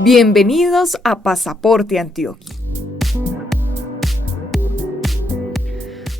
Bienvenidos a Pasaporte Antioquia.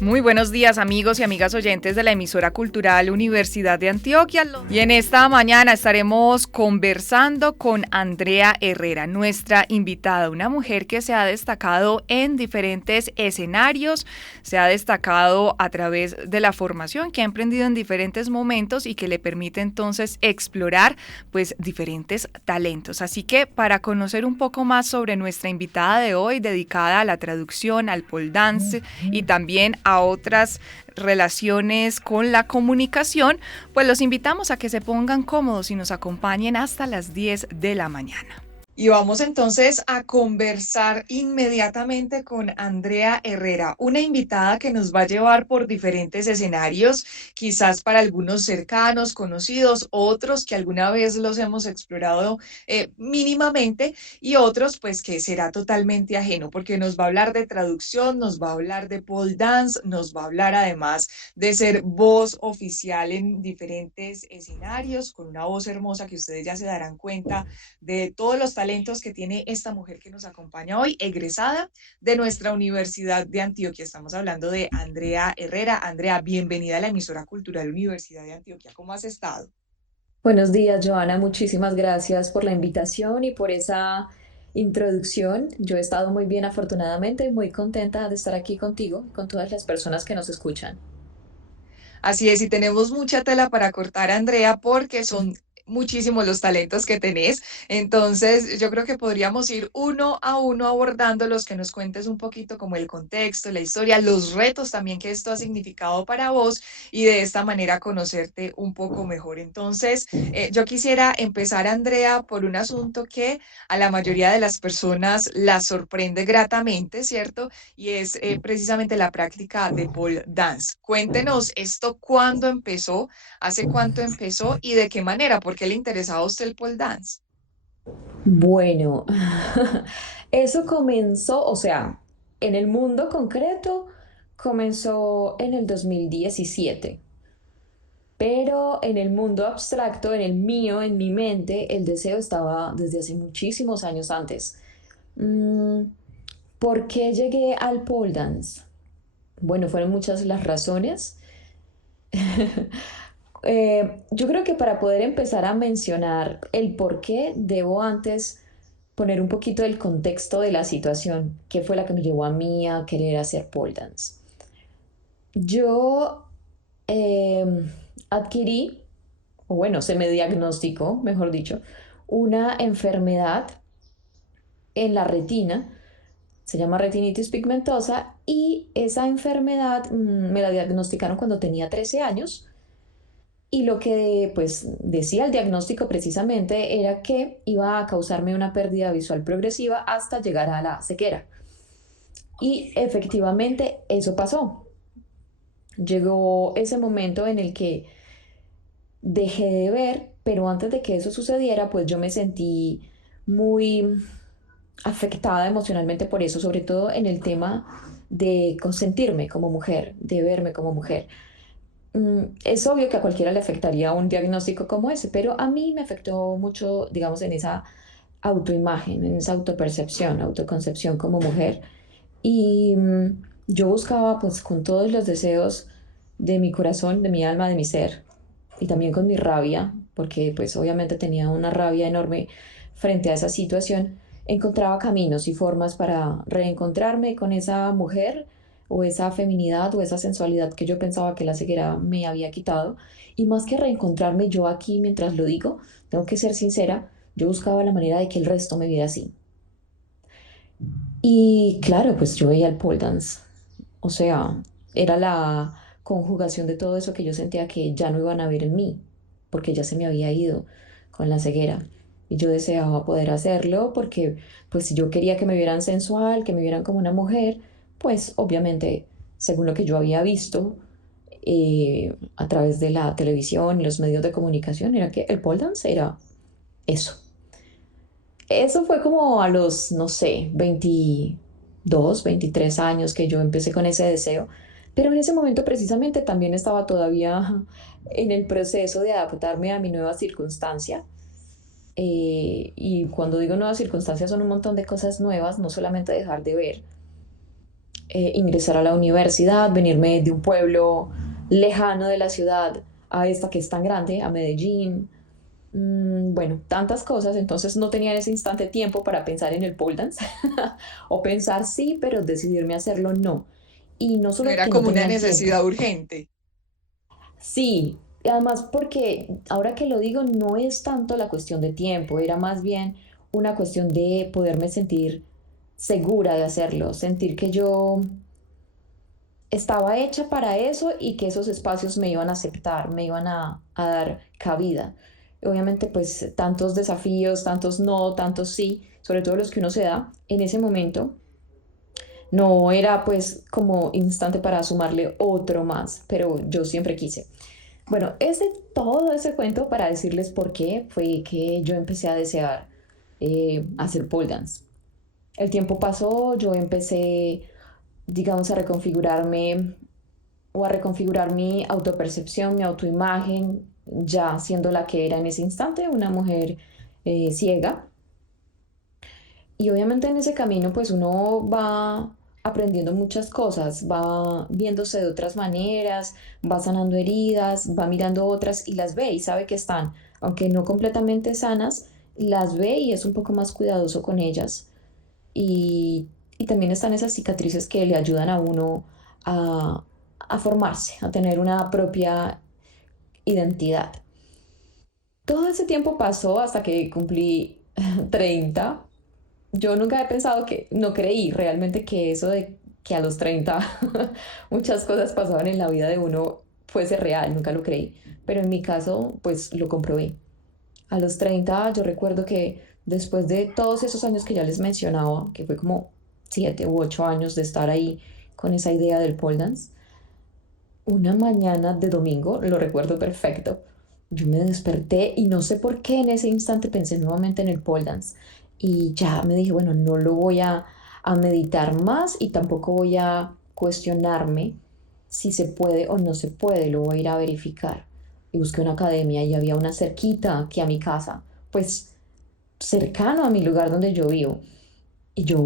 Muy buenos días amigos y amigas oyentes de la emisora cultural Universidad de Antioquia. Y en esta mañana estaremos conversando con Andrea Herrera, nuestra invitada, una mujer que se ha destacado en diferentes escenarios, se ha destacado a través de la formación que ha emprendido en diferentes momentos y que le permite entonces explorar pues diferentes talentos. Así que para conocer un poco más sobre nuestra invitada de hoy, dedicada a la traducción, al pole dance y también a otras relaciones con la comunicación, pues los invitamos a que se pongan cómodos y nos acompañen hasta las 10 de la mañana. Y vamos entonces a conversar inmediatamente con Andrea Herrera, una invitada que nos va a llevar por diferentes escenarios, quizás para algunos cercanos, conocidos, otros que alguna vez los hemos explorado mínimamente y otros pues que será totalmente ajeno, porque nos va a hablar de traducción, nos va a hablar de pole dance, nos va a hablar además de ser voz oficial en diferentes escenarios, con una voz hermosa que ustedes ya se darán cuenta de todos los talentos que tiene esta mujer que nos acompaña hoy, egresada de nuestra Universidad de Antioquia. Estamos hablando de Andrea Herrera. Andrea, bienvenida a la emisora cultural Universidad de Antioquia. ¿Cómo has estado? Buenos días, Joana. Muchísimas gracias por la invitación y por esa introducción. Yo he estado muy bien, afortunadamente, muy contenta de estar aquí contigo, con todas las personas que nos escuchan. Así es, y tenemos mucha tela para cortar, Andrea, porque son muchísimos los talentos que tenés. Entonces, yo creo que podríamos ir uno a uno abordando los que nos cuentes un poquito como el contexto, la historia, los retos también que esto ha significado para vos y de esta manera conocerte un poco mejor. Entonces, yo quisiera empezar, Andrea, por un asunto que a la mayoría de las personas las sorprende gratamente, ¿cierto? Y es precisamente la práctica de pole dance. Cuéntenos esto cuándo empezó, hace cuánto empezó y de qué manera, por qué le interesaba a usted el pole dance. Bueno, eso comenzó, o sea, en el mundo concreto comenzó en el 2017, pero en el mundo abstracto, en el mío, en mi mente, el deseo estaba desde hace muchísimos años antes. Mm, ¿Por qué llegué al pole dance? Bueno, fueron muchas las razones. Yo creo que para poder empezar a mencionar el por qué, debo antes poner un poquito del contexto de la situación, qué fue la que me llevó a mí a querer hacer pole dance. Yo eh, adquirí, o bueno, se me diagnosticó, mejor dicho, una enfermedad en la retina, se llama retinitis pigmentosa, y esa enfermedad me la diagnosticaron cuando tenía 13 años. Y lo que pues decía el diagnóstico precisamente era que iba a causarme una pérdida visual progresiva hasta llegar a la ceguera. Y efectivamente eso pasó. Llegó ese momento en el que dejé de ver, pero antes de que eso sucediera, pues yo me sentí muy afectada emocionalmente por eso, sobre todo en el tema de consentirme como mujer, de verme como mujer. Es obvio que a cualquiera le afectaría un diagnóstico como ese, pero a mí me afectó mucho, digamos, en esa autoimagen, en esa autopercepción, autoconcepción como mujer. Y yo buscaba, pues, con todos los deseos de mi corazón, de mi alma, de mi ser, y también con mi rabia, porque pues obviamente tenía una rabia enorme frente a esa situación, encontraba caminos y formas para reencontrarme con esa mujer o esa feminidad o esa sensualidad que yo pensaba que la ceguera me había quitado. Y más que reencontrarme yo aquí mientras lo digo, tengo que ser sincera, yo buscaba la manera de que el resto me viera así. Y claro, pues yo veía el pole dance. O sea, era la conjugación de todo eso que yo sentía que ya no iban a ver en mí, porque ya se me había ido con la ceguera. Y yo deseaba poder hacerlo porque, pues, si yo quería que me vieran sensual, que me vieran como una mujer, pues, obviamente, según lo que yo había visto a través de la televisión y los medios de comunicación, era que el pole dance era eso. Eso fue como a los, no sé, 22, 23 años que yo empecé con ese deseo, pero en ese momento precisamente también estaba todavía en el proceso de adaptarme a mi nueva circunstancia Y cuando digo nuevas circunstancias son un montón de cosas nuevas, no solamente dejar de ver, ingresar a la universidad, venirme de un pueblo lejano de la ciudad a esta que es tan grande, a Medellín. Bueno, tantas cosas, entonces no tenía en ese instante tiempo para pensar en el pole dance o pensar sí, pero decidirme a hacerlo no. Y no No solo era que no como una tenía el tiempo, necesidad urgente. sí, y además porque ahora que lo digo no es tanto la cuestión de tiempo, era más bien una cuestión de poderme sentir segura de hacerlo, sentir que yo estaba hecha para eso y que esos espacios me iban a aceptar, me iban a dar cabida. Obviamente, pues tantos desafíos, tantos no, tantos sí, sobre todo los que uno se da en ese momento, no era pues como instante para sumarle otro más, pero yo siempre quise. Bueno, todo ese cuento para decirles por qué fue que yo empecé a desear hacer pole dance. El tiempo pasó, yo empecé, digamos, a reconfigurarme o a reconfigurar mi autopercepción, mi autoimagen, ya siendo la que era en ese instante, una mujer ciega. Y obviamente en ese camino pues uno va aprendiendo muchas cosas, va viéndose de otras maneras, va sanando heridas, va mirando otras y las ve y sabe que están, aunque no completamente sanas, las ve y es un poco más cuidadoso con ellas. Y también están esas cicatrices que le ayudan a uno a, a formarse, a tener una propia identidad. Todo ese tiempo pasó hasta que cumplí 30. Yo nunca he pensado que, no creí realmente que eso de que a los 30 muchas cosas pasaban en la vida de uno fuese real, nunca lo creí. Pero en mi caso, pues lo comprobé. A los 30 yo recuerdo que después de todos esos años que ya les mencionaba, que fue como 7 u 8 años de estar ahí con esa idea del pole dance, una mañana de domingo, lo recuerdo perfecto, yo me desperté y no sé por qué en ese instante pensé nuevamente en el pole dance y ya me dije, bueno, no lo voy a meditar más y tampoco voy a cuestionarme si se puede o no se puede, lo voy a ir a verificar. Y busqué una academia y había una cerquita aquí a mi casa, pues cercano a mi lugar donde yo vivo. Y yo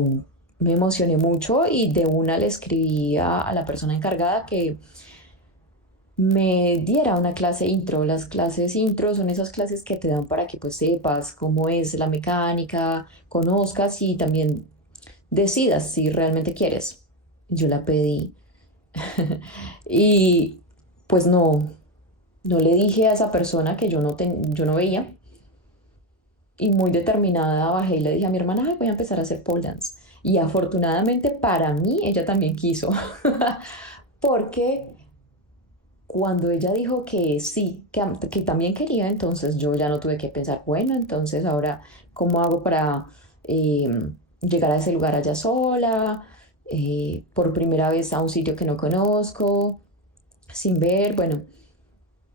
me emocioné mucho y de una le escribí a la persona encargada que me diera una clase intro. Las clases intro son esas clases que te dan para que pues sepas cómo es la mecánica, conozcas y también decidas si realmente quieres. Yo la pedí y pues no le dije a esa persona que yo no veía y muy determinada bajé y le dije a mi hermana, "Ay, voy a empezar a hacer pole dance". Y afortunadamente para mí ella también quiso, porque cuando ella dijo que sí, que también quería, entonces yo ya no tuve que pensar, bueno, entonces ahora, ¿cómo hago para llegar a ese lugar allá sola? Por primera vez a un sitio que no conozco, sin ver, bueno,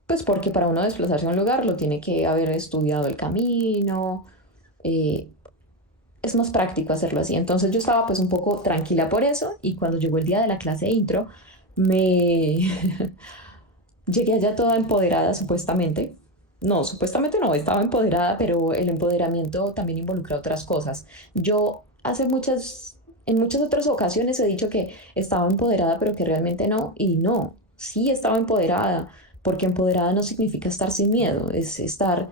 pues porque para uno desplazarse a un lugar lo tiene que haber estudiado el camino, eh, es más práctico hacerlo así. Entonces yo estaba pues un poco tranquila por eso y cuando llegó el día de la clase de intro, me llegué allá toda empoderada supuestamente. No, supuestamente no, estaba empoderada, pero el empoderamiento también involucra otras cosas. Yo en muchas otras ocasiones he dicho que estaba empoderada, pero que realmente no, y no, sí estaba empoderada, porque empoderada no significa estar sin miedo, es estar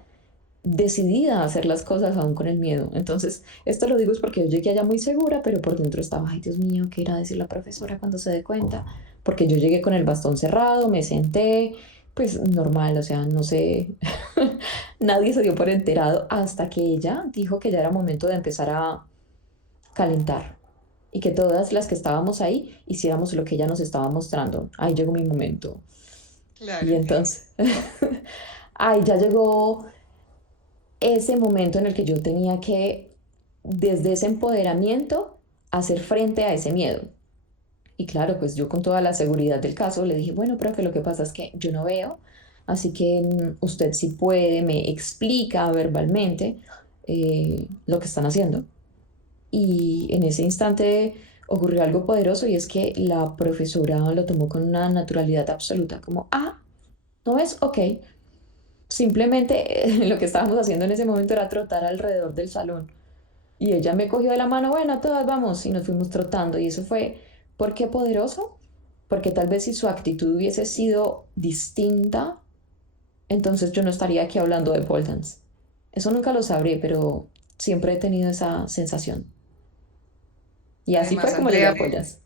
decidida a hacer las cosas aún con el miedo. Entonces, esto lo digo es porque yo llegué allá muy segura, pero por dentro estaba, ay Dios mío, ¿qué irá a decir la profesora cuando se dé cuenta? Porque yo llegué con el bastón cerrado, me senté, pues normal, o sea, no sé, nadie se dio por enterado hasta que ella dijo que ya era momento de empezar a calentar y que todas las que estábamos ahí hiciéramos lo que ella nos estaba mostrando. Ahí llegó mi momento. Claro, Y entiendo. entonces, ahí ya llegó ese momento en el que yo tenía que, desde ese empoderamiento, hacer frente a ese miedo. Y claro, pues yo con toda la seguridad del caso le dije, bueno, profe, lo que pasa es que yo no veo, así que usted si puede me explica verbalmente lo que están haciendo. Y en ese instante ocurrió algo poderoso y es que la profesora lo tomó con una naturalidad absoluta, como, ah, ¿no ves? Ok. simplemente lo que estábamos haciendo en ese momento era trotar alrededor del salón. Y ella me cogió de la mano, bueno, todas vamos, y nos fuimos trotando. Y eso fue, ¿por qué poderoso? Porque tal vez si su actitud hubiese sido distinta, entonces yo no estaría aquí hablando de pole dance. Eso nunca lo sabré, pero siempre he tenido esa sensación. Y así Además, fue como llegué Andrea, al pole dance.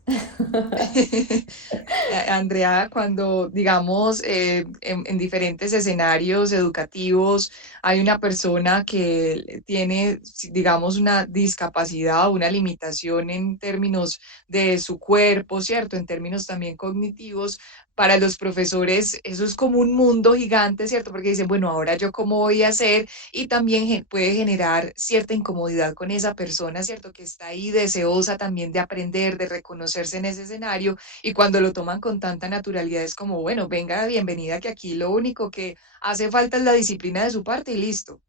Andrea, cuando, digamos, en diferentes escenarios educativos hay una persona que tiene, digamos, una discapacidad o una limitación en términos de su cuerpo, ¿cierto? En términos también cognitivos. Para los profesores eso es como un mundo gigante, ¿cierto? Porque dicen, bueno, ahora yo cómo voy a hacer y también puede generar cierta incomodidad con esa persona, ¿cierto? Que está ahí deseosa también de aprender, de reconocerse en ese escenario y cuando lo toman con tanta naturalidad es como, bueno, venga, bienvenida, que aquí lo único que hace falta es la disciplina de su parte y listo.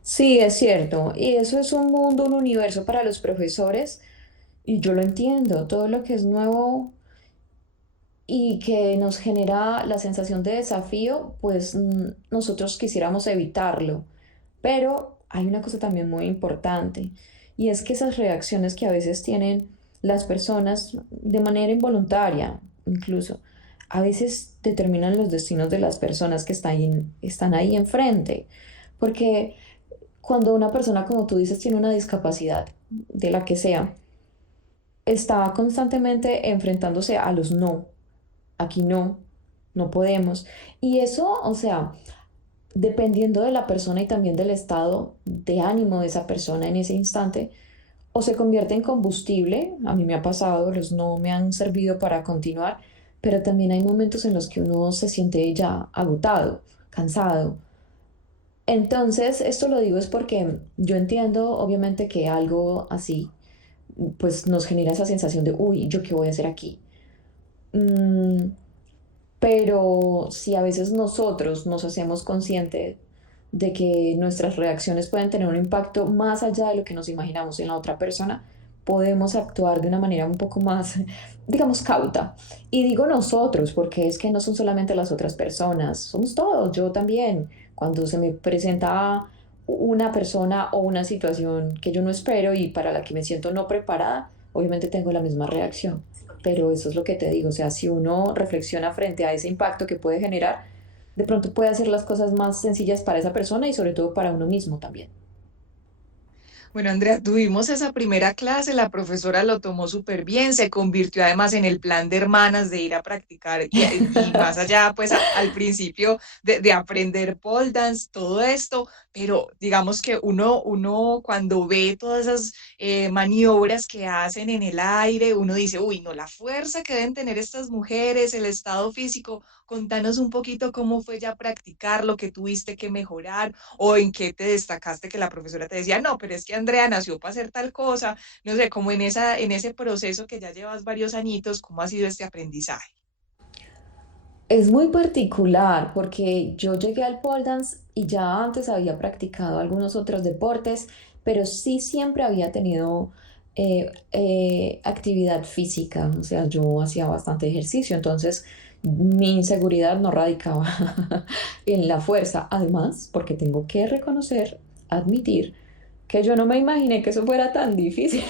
Sí, es cierto. Y eso es un mundo, un universo para los profesores. Y yo lo entiendo. Todo lo que es nuevo y que nos genera la sensación de desafío, pues nosotros quisiéramos evitarlo. Pero hay una cosa también muy importante y es que esas reacciones que a veces tienen las personas de manera involuntaria, incluso, a veces determinan los destinos de las personas que están ahí enfrente. Porque cuando una persona, como tú dices, tiene una discapacidad, de la que sea, está constantemente enfrentándose a los no, aquí no, no podemos. Y eso, o sea, dependiendo de la persona y también del estado de ánimo de esa persona en ese instante, o se convierte en combustible, a mí me ha pasado, los no me han servido para continuar, pero también hay momentos en los que uno se siente ya agotado, cansado. Entonces, esto lo digo es porque yo entiendo obviamente que algo así pues nos genera esa sensación de, uy, ¿yo qué voy a hacer aquí? Mm, pero si a veces nosotros nos hacemos conscientes de que nuestras reacciones pueden tener un impacto más allá de lo que nos imaginamos en la otra persona, podemos actuar de una manera un poco más, digamos, cauta. Y digo nosotros, porque es que no son solamente las otras personas, somos todos, yo también. Cuando se me presenta una persona o una situación que yo no espero y para la que me siento no preparada, obviamente tengo la misma reacción. Pero eso es lo que te digo, o sea, si uno reflexiona frente a ese impacto que puede generar, de pronto puede hacer las cosas más sencillas para esa persona y sobre todo para uno mismo también. Bueno, Andrea, tuvimos esa primera clase, la profesora lo tomó súper bien, se convirtió además en el plan de hermanas de ir a practicar y más allá, pues al principio de aprender pole dance, todo esto, pero digamos que uno cuando ve todas esas maniobras que hacen en el aire, uno dice, uy, no, la fuerza que deben tener estas mujeres, el estado físico, contanos un poquito cómo fue ya practicar, lo que tuviste que mejorar o en qué te destacaste que la profesora te decía, no, pero es que Andrea nació para hacer tal cosa, no sé, como en ese proceso que ya llevas varios añitos, ¿cómo ha sido este aprendizaje? Es muy particular porque yo llegué al pole dance y ya antes había practicado algunos otros deportes, pero sí siempre había tenido actividad física, o sea, yo hacía bastante ejercicio, entonces mi inseguridad no radicaba en la fuerza, además, porque tengo que reconocer, admitir que yo no me imaginé que eso fuera tan difícil.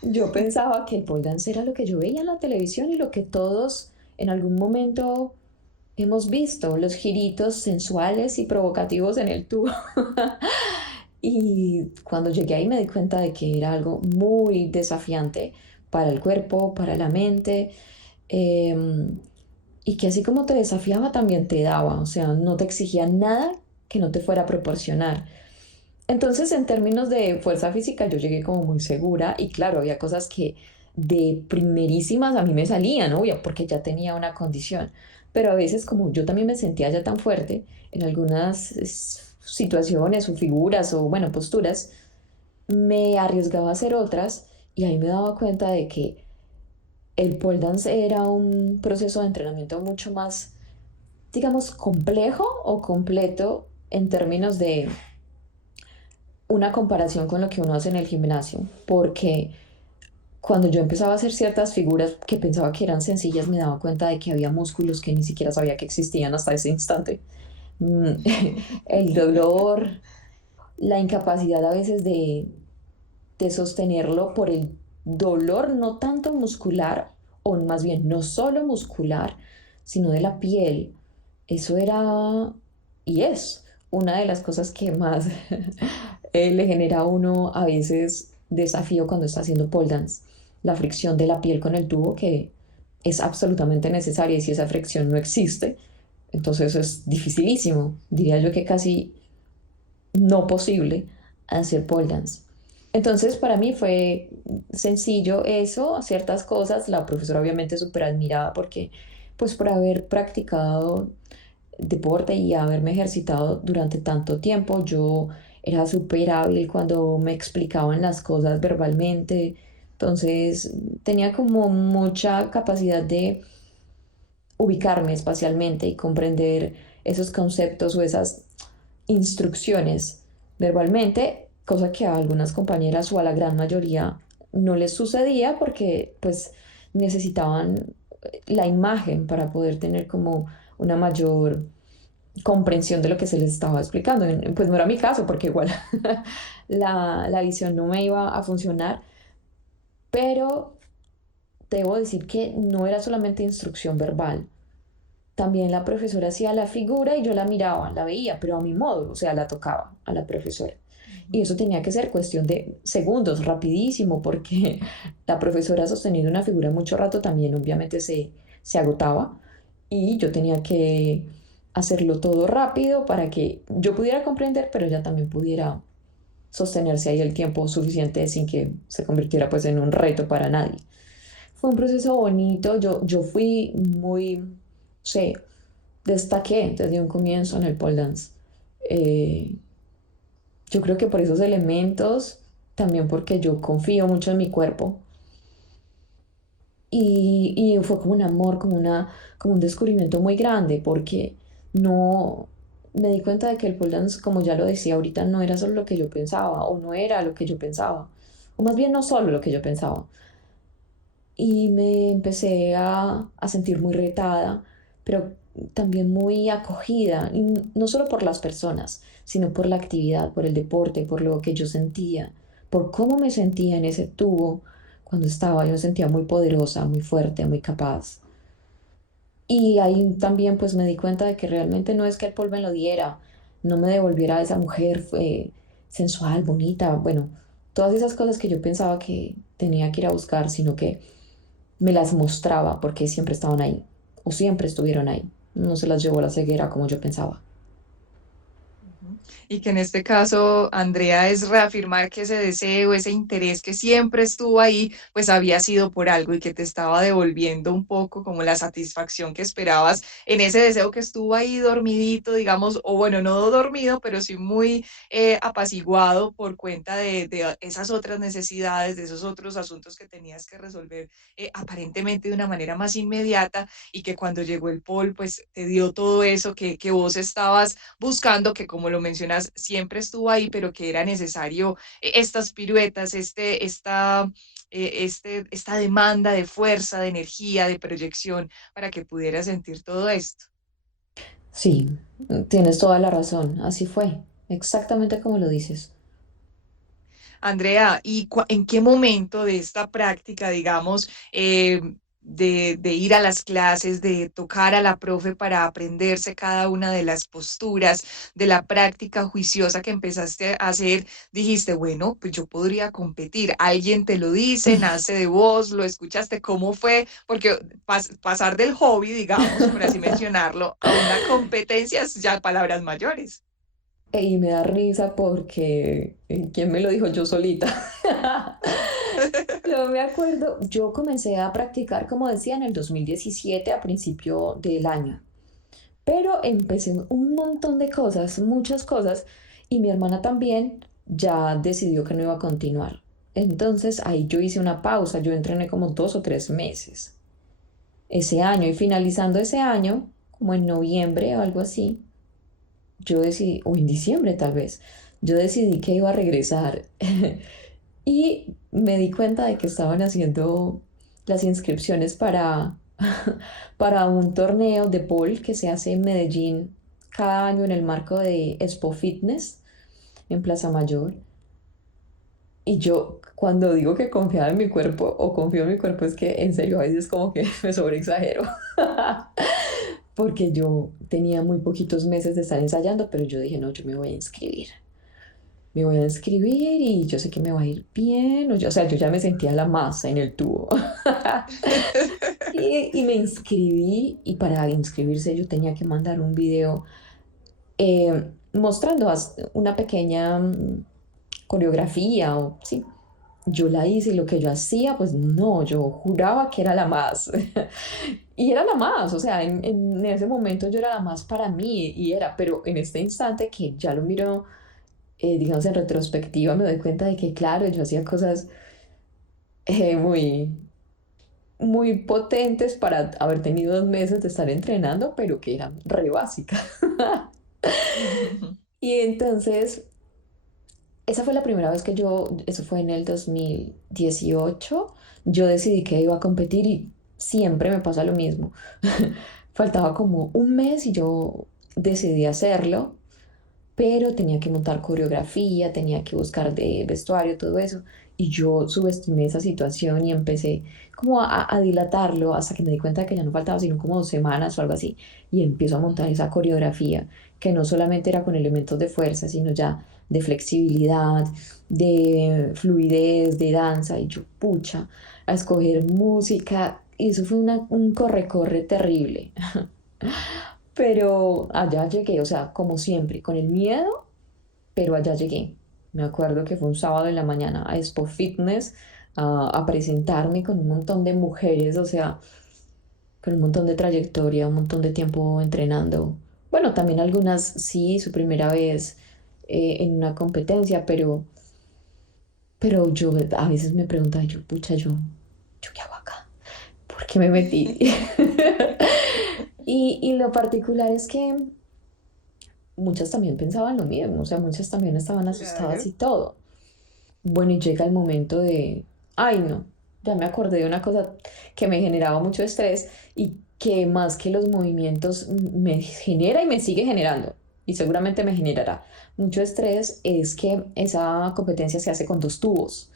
Yo pensaba que el pole dance era lo que yo veía en la televisión y lo que todos en algún momento hemos visto, los giritos sensuales y provocativos en el tubo. Y cuando llegué ahí me di cuenta de que era algo muy desafiante para el cuerpo, para la mente, em, y que así como te desafiaba también te daba, o sea, no te exigía nada que no te fuera a proporcionar. Entonces, en términos de fuerza física, yo llegué como muy segura y claro, había cosas que de primerísimas a mí me salían, obvio, porque ya tenía una condición, pero a veces como yo también me sentía ya tan fuerte en algunas situaciones o figuras o bueno, posturas, me arriesgaba a hacer otras y ahí me daba cuenta de que el pole dance era un proceso de entrenamiento mucho más, digamos, complejo o completo en términos de una comparación con lo que uno hace en el gimnasio, porque cuando yo empezaba a hacer ciertas figuras que pensaba que eran sencillas, me daba cuenta de que había músculos que ni siquiera sabía que existían hasta ese instante. mm, el dolor, la incapacidad a veces de sostenerlo por el dolor, no tanto muscular, o más bien no solo muscular, sino de la piel. Eso era y es una de las cosas que más le genera a uno a veces desafío cuando está haciendo pole dance. La fricción de la piel con el tubo que es absolutamente necesaria y si esa fricción no existe, entonces es dificilísimo, diría yo que casi no posible hacer pole dance. Entonces para mí fue sencillo eso, ciertas cosas, la profesora obviamente súper admirada porque pues por haber practicado deporte y haberme ejercitado durante tanto tiempo, yo era súper hábil cuando me explicaban las cosas verbalmente, entonces tenía como mucha capacidad de ubicarme espacialmente y comprender esos conceptos o esas instrucciones verbalmente, cosa que a algunas compañeras o a la gran mayoría no les sucedía porque pues necesitaban la imagen para poder tener como una mayor comprensión de lo que se les estaba explicando. Pues no era mi caso porque igual la visión no me iba a funcionar, pero debo decir que no era solamente instrucción verbal. También la profesora hacía la figura y yo la miraba, la veía, pero a mi modo, o sea, la tocaba a la profesora. Y eso tenía que ser cuestión de segundos, rapidísimo, porque la profesora sosteniendo una figura mucho rato también obviamente se agotaba y yo tenía que hacerlo todo rápido para que yo pudiera comprender, pero ella también pudiera sostenerse ahí el tiempo suficiente sin que se convirtiera pues en un reto para nadie. Fue un proceso bonito, yo fui muy, no sé, destaqué desde un comienzo en el pole dance. Eh, yo creo que por esos elementos, también porque yo confío mucho en mi cuerpo y fue como un amor, como un descubrimiento muy grande porque no me di cuenta de que el pole dance, como ya lo decía ahorita, no era solo lo que yo pensaba o no era lo que yo pensaba, o más bien no solo lo que yo pensaba. Y me empecé a sentir muy retada, pero también muy acogida, y no solo por las personas, sino por la actividad, por el deporte, por lo que yo sentía, por cómo me sentía en ese tubo cuando estaba, yo me sentía muy poderosa, muy fuerte, muy capaz. Y ahí también pues me di cuenta de que realmente no es que el polvo me lo diera, no me devolviera a esa mujer sensual, bonita, bueno, todas esas cosas que yo pensaba que tenía que ir a buscar, sino que me las mostraba porque siempre estaban ahí o siempre estuvieron ahí. No se las llevó la ceguera como yo pensaba. Ujú. Y que en este caso, Andrea, es reafirmar que ese deseo, ese interés que siempre estuvo ahí, pues había sido por algo y que te estaba devolviendo un poco como la satisfacción que esperabas en ese deseo que estuvo ahí dormidito, digamos, o bueno, no dormido, pero sí muy apaciguado por cuenta de esas otras necesidades, de esos otros asuntos que tenías que resolver aparentemente de una manera más inmediata y que cuando llegó el Paul, pues te dio todo eso que vos estabas buscando, que como lo mencionas, siempre estuvo ahí, pero que era necesario estas piruetas, esta demanda de fuerza, de energía, de proyección, para que pudiera sentir todo esto. Sí, tienes toda la razón. Así fue, exactamente como lo dices. Andrea, ¿y en qué momento de esta práctica, digamos, de ir a las clases, de tocar a la profe para aprenderse cada una de las posturas, de la práctica juiciosa que empezaste a hacer, dijiste, bueno, pues yo podría competir? ¿Alguien te lo dice, nace de vos, lo escuchaste? ¿Cómo fue? Porque pasar del hobby, digamos, por así mencionarlo, a una competencia es ya palabras mayores. Y me da risa porque, ¿quién me lo dijo? Yo solita. Yo me acuerdo, yo comencé a practicar, como decía, en el 2017 a principio del año. Pero empecé un montón de cosas, muchas cosas, y mi hermana también ya decidió que no iba a continuar. Entonces ahí yo hice una pausa, yo entrené como 2 o 3 meses ese año y finalizando ese año, como en noviembre o algo así, yo decidí, o en diciembre tal vez, yo decidí que iba a regresar y me di cuenta de que estaban haciendo las inscripciones para, para un torneo de pole que se hace en Medellín cada año en el marco de Expo Fitness en Plaza Mayor. Y yo cuando digo que confiaba en mi cuerpo o confío en mi cuerpo es que en serio a veces como que me sobreexagero. Porque yo tenía muy poquitos meses de estar ensayando, pero yo dije, no, yo me voy a inscribir. Me voy a inscribir y yo sé que me va a ir bien. O sea, yo ya me sentía la masa en el tubo. Y me inscribí y para inscribirse yo tenía que mandar un video mostrando una pequeña coreografía o sí. Yo la hice y lo que yo hacía, pues no, yo juraba que era la más. Y era la más, o sea, en ese momento yo era la más para mí y era, pero en este instante que ya lo miro, digamos en retrospectiva, me doy cuenta de que, claro, yo hacía cosas muy, muy potentes para haber tenido 2 meses de estar entrenando, pero que eran re básicas. Y entonces, esa fue la primera vez que eso fue en el 2018, yo decidí que iba a competir y siempre me pasa lo mismo. Faltaba como un mes y yo decidí hacerlo, pero tenía que montar coreografía, tenía que buscar de vestuario, todo eso. Y yo subestimé esa situación y empecé como a dilatarlo hasta que me di cuenta de que ya no faltaba sino como 2 semanas o algo así. Y empiezo a montar esa coreografía que no solamente era con elementos de fuerza, sino ya de flexibilidad, de fluidez, de danza. Y yo, pucha, a escoger música. Y eso fue un corre-corre terrible. Pero allá llegué, o sea, como siempre, con el miedo, pero allá llegué. Me acuerdo que fue un sábado en la mañana a Expo Fitness a presentarme con un montón de mujeres, o sea, con un montón de trayectoria, un montón de tiempo entrenando. Bueno, también algunas sí, su primera vez en una competencia, pero yo a veces me preguntaba, yo, pucha, ¿yo qué hago acá? ¿Por qué me metí? Y lo particular es que muchas también pensaban lo mismo, o sea, muchas también estaban asustadas Claro. y todo. Bueno, y llega el momento ay no, ya me acordé de una cosa que me generaba mucho estrés y que más que los movimientos me genera y me sigue generando, y seguramente me generará mucho estrés, es que esa competencia se hace con 2 tubos.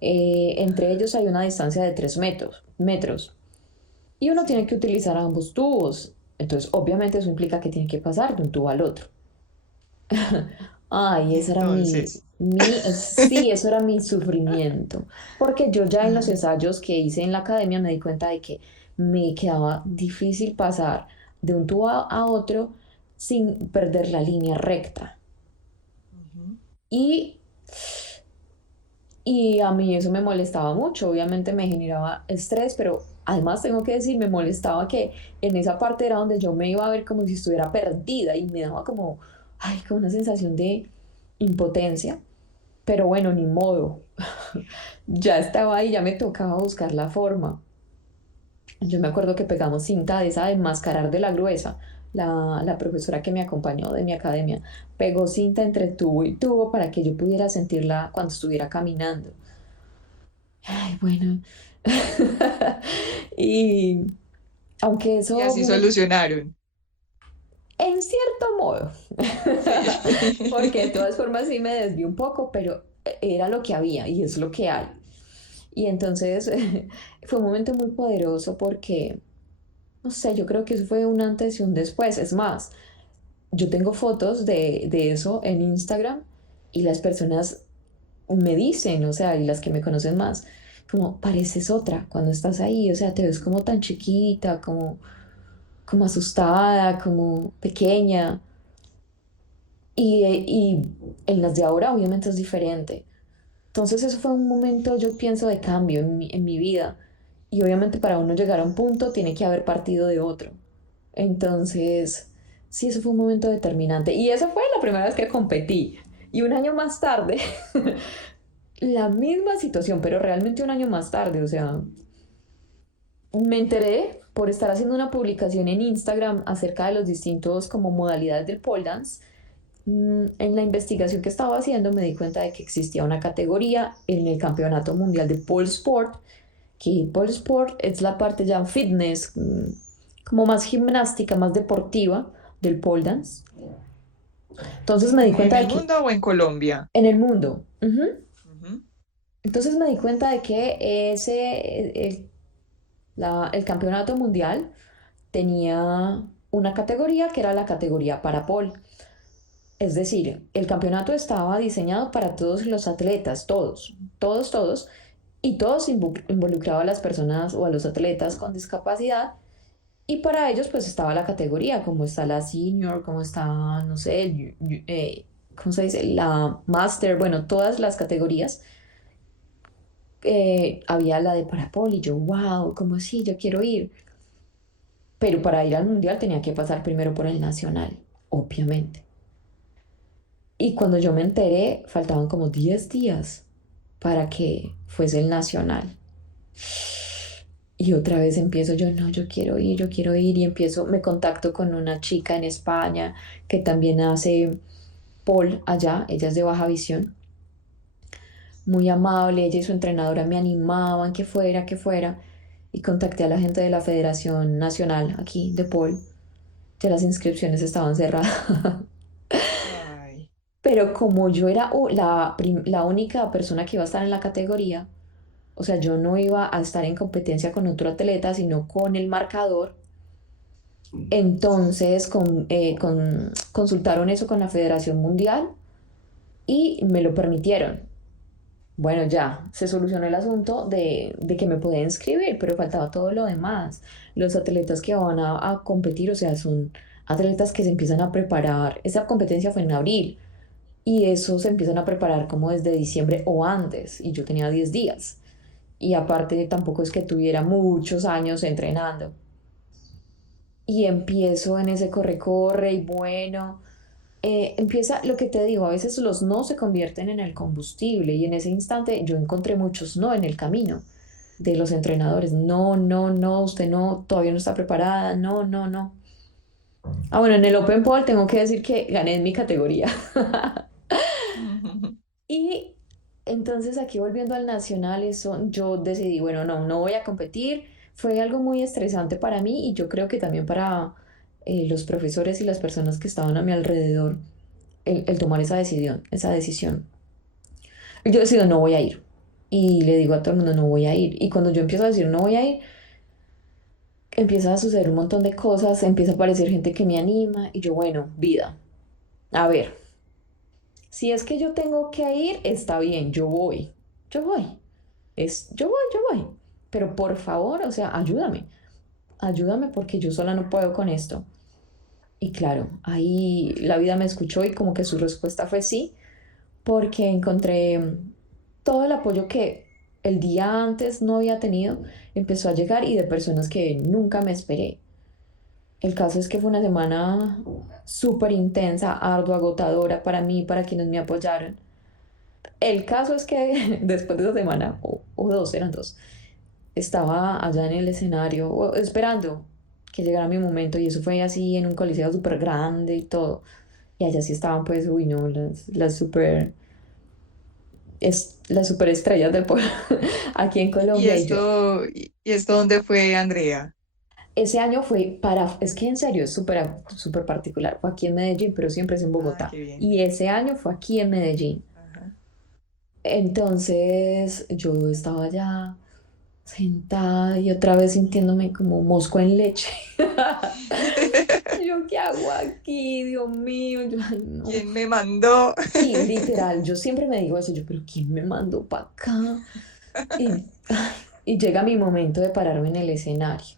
Entre ellos hay una distancia de 3 metros y uno tiene Sí. que utilizar ambos tubos. Entonces, obviamente eso implica que tiene que pasar de un tubo al otro. Ay, Y ese era entonces, sí, eso era mi sufrimiento, porque yo ya en los ensayos que hice en la academia me di cuenta de que me quedaba difícil pasar de un tubo a otro sin perder la línea recta. Ujú. Y, y a mí eso me molestaba mucho, obviamente me generaba estrés, pero además tengo que decir, me molestaba que en esa parte era donde yo me iba a ver como si estuviera perdida y me daba como, ay, como una sensación de impotencia. Pero bueno, ni modo. Ya estaba ahí, ya me tocaba buscar la forma. Yo me acuerdo que pegamos cinta de esa de enmascarar de la gruesa. La profesora que me acompañó de mi academia pegó cinta entre tubo y tubo para que yo pudiera sentirla cuando estuviera caminando. Ay, bueno. Y aunque Y eso así solucionaron. en cierto modo, Sí. porque de todas formas sí me desvió un poco, pero era lo que había y es lo que hay. Y entonces fue un momento muy poderoso porque, no sé, yo creo que eso fue un antes y un después. Es más, yo tengo fotos de eso en Instagram y las personas me dicen, o sea, y las que me conocen más, como pareces otra cuando estás ahí, o sea, te ves como tan chiquita, como asustada, como pequeña. Y en las de ahora obviamente es diferente. Entonces eso fue un momento, yo pienso, de cambio en mi vida. Y obviamente para uno llegar a un punto tiene que haber partido de otro. Entonces, sí, eso fue un momento determinante. Y esa fue la primera vez que competí. Y un año más tarde, la misma situación, pero realmente un año más tarde, o sea, me enteré por estar haciendo una publicación en Instagram acerca de los distintos como modalidades del pole dance. En la investigación que estaba haciendo me di cuenta de que existía una categoría en el Campeonato Mundial de Pole Sport, que pole sport es la parte ya fitness, como más gimnástica, más deportiva del pole dance. Entonces me di ¿En cuenta de el que mundo o en Colombia? en el mundo, ujú. Ujú. Entonces me di cuenta de que el campeonato mundial tenía una categoría que era la categoría para pole. Es decir, el campeonato estaba diseñado para todos los atletas, todos, todos, todos, y todos involucraba a las personas o a los atletas con discapacidad. Y para ellos pues estaba la categoría, como está la senior, como está, no sé, ¿cómo se dice? La master, bueno, todas las categorías. Había la de Parapol y yo, wow, ¿cómo así? Yo quiero ir. Pero para ir al mundial tenía que pasar primero por el nacional, obviamente. Y cuando yo me enteré, faltaban como 10 días para que fuese el nacional. Y otra vez empiezo yo, no, yo quiero ir y empiezo, me contacto con una chica en España que también hace pole allá, ella es de baja visión, muy amable, ella y su entrenadora me animaban que fuera, y contacté a la gente de la Federación Nacional aquí de pole, ya las inscripciones estaban cerradas. Ay, Pero como yo era la única persona que iba a estar en la categoría, o sea, yo no iba a estar en competencia con otro atleta, sino con el marcador. Entonces consultaron eso con la Federación Mundial y me lo permitieron. Bueno, ya se solucionó el asunto de que me podía inscribir, pero faltaba todo lo demás. Los atletas que van a competir, o sea, son atletas que se empiezan a preparar. Esa competencia fue en abril y eso se empiezan a preparar como desde diciembre o antes, y yo tenía 10 días. Y aparte tampoco es que tuviera muchos años entrenando. Y empiezo en ese corre-corre y bueno, empieza lo que te digo, a veces los no se convierten en el combustible y en ese instante yo encontré muchos no en el camino de los entrenadores. No, no, no, usted no, todavía no está preparada, no, no, no. Ah, bueno, en el Open Pole tengo que decir que gané en mi categoría. Y entonces aquí volviendo al nacional, eso, yo decidí, bueno, no, no voy a competir. Fue algo muy estresante para mí y yo creo que también para los profesores y las personas que estaban a mi alrededor el tomar esa decisión, esa decisión. Yo decido, no voy a ir. Y le digo a todo el mundo, no voy a ir. Y cuando yo empiezo a decir, no voy a ir, empieza a suceder un montón de cosas, empieza a aparecer gente que me anima y yo, bueno, vida, a ver, si es que yo tengo que ir, está bien, yo voy, yo voy. Pero por favor, o sea, ayúdame, ayúdame porque yo sola no puedo con esto. Y claro, ahí la vida me escuchó y como que su respuesta fue sí, porque encontré todo el apoyo que el día antes no había tenido, empezó a llegar y de personas que nunca me esperé. El caso es que fue una semana súper intensa, ardua, agotadora para mí, para quienes me apoyaron. El caso es que después de esa semana, o dos, eran dos, estaba allá en el escenario esperando que llegara mi momento y eso fue así en un coliseo súper grande y todo. Y allá sí estaban pues, uy no, las super, las super estrellas del pueblo aquí en ¿Y Colombia y yo. esto, y esto dónde fue, Andrea? Ese año fue es que en serio es súper súper particular, fue aquí en Medellín, pero siempre es en Ah, Bogotá. qué bien. Y ese año fue aquí en Medellín. Ajá. Entonces yo estaba allá sentada y otra vez sintiéndome como mosco en leche. Yo, ¿qué hago aquí? Dios mío, yo, ay, no. ¿Quién me mandó? Sí, literal, yo siempre me digo eso, yo, pero ¿quién me mandó para acá? Y, ay, y llega mi momento de pararme en el escenario.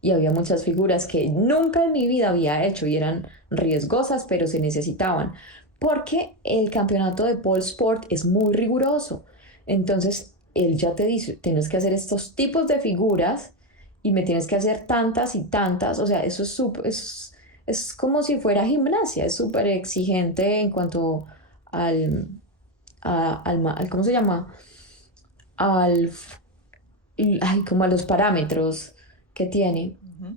Y había muchas figuras que nunca en mi vida había hecho y eran riesgosas, pero se necesitaban. Porque el campeonato de pole sport es muy riguroso. Entonces, él ya te dice, tienes que hacer estos tipos de figuras y me tienes que hacer tantas y tantas. O sea, eso es como si fuera gimnasia, es súper exigente en cuanto al, ¿cómo se llama? Al, ay, como a los parámetros que tiene. Ujú.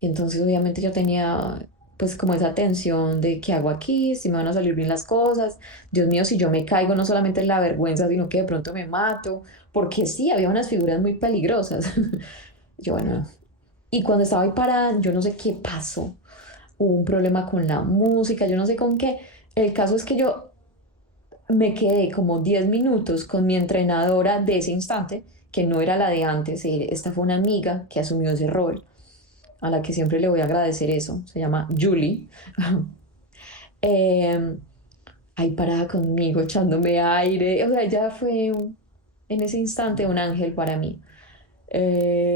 Y entonces obviamente yo tenía pues como esa tensión de qué hago aquí, si me van a salir bien las cosas, Dios mío, si yo me caigo no solamente en la vergüenza, sino que de pronto me mato, porque sí, había unas figuras muy peligrosas. Yo bueno, y cuando estaba ahí parada, yo no sé qué pasó. hubo un problema con la música, yo no sé con qué. El caso es que yo me quedé como 10 minutos con mi entrenadora de ese instante, que no era la de antes, esta fue una amiga que asumió ese rol, a la que siempre le voy a agradecer eso, se llama Julie. Eh, ahí parada conmigo, echándome aire, o sea, ella fue en ese instante un ángel para mí.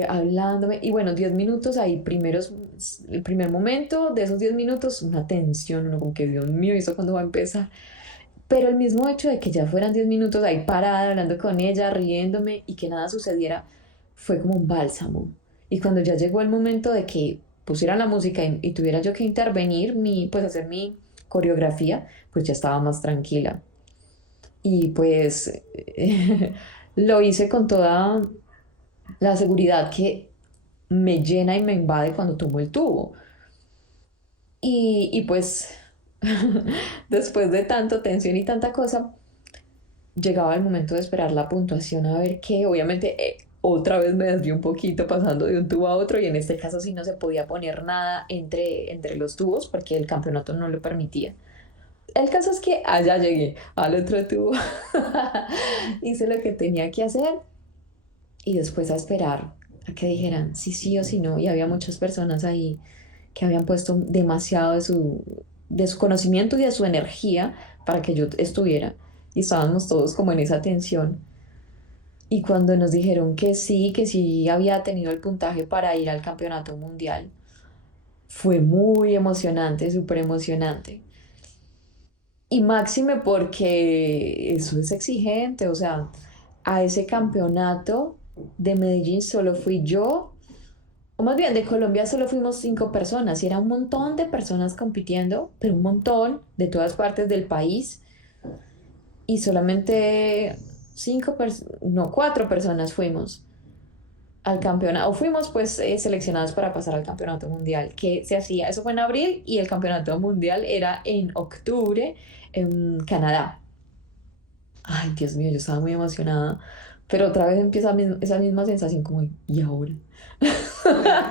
Hablándome, y bueno, 10 minutos ahí, el primer momento de esos 10 minutos, una tensión, uno como que Dios mío, ¿y esto cuándo va a empezar? Pero el mismo hecho de que ya fueran 10 minutos ahí parada, hablando con ella, riéndome y que nada sucediera, fue como un bálsamo. Y cuando ya llegó el momento de que pusieran la música y tuviera yo que intervenir, pues hacer mi coreografía, pues ya estaba más tranquila. Y pues lo hice con toda la seguridad que me llena y me invade cuando tomo el tubo. Y pues después de tanto tensión y tanta cosa, llegaba el momento de esperar la puntuación a ver qué, obviamente otra vez me desvió un poquito pasando de un tubo a otro y en este caso sí no se podía poner nada entre los tubos porque el campeonato no lo permitía. El caso es que allá llegué al otro tubo, hice lo que tenía que hacer y después a esperar a que dijeran sí, sí o sí no. Y había muchas personas ahí que habían puesto demasiado de su conocimiento y de su energía para que yo estuviera. Y estábamos todos como en esa tensión. Y cuando nos dijeron que sí había tenido el puntaje para ir al campeonato mundial, fue muy emocionante, súper emocionante. Y máxime porque eso es exigente, o sea, a ese campeonato de Medellín solo fui yo, o más bien de Colombia solo fuimos 5 personas y era un montón de personas compitiendo, pero un montón de todas partes del país y solamente no, 4 personas fuimos al campeonato, o fuimos pues seleccionados para pasar al campeonato mundial, que se hacía, eso fue en abril y el campeonato mundial era en octubre en Canadá. Ay, Dios mío, yo estaba muy emocionada, pero otra vez empieza esa misma sensación como, ¿y ahora? Claro.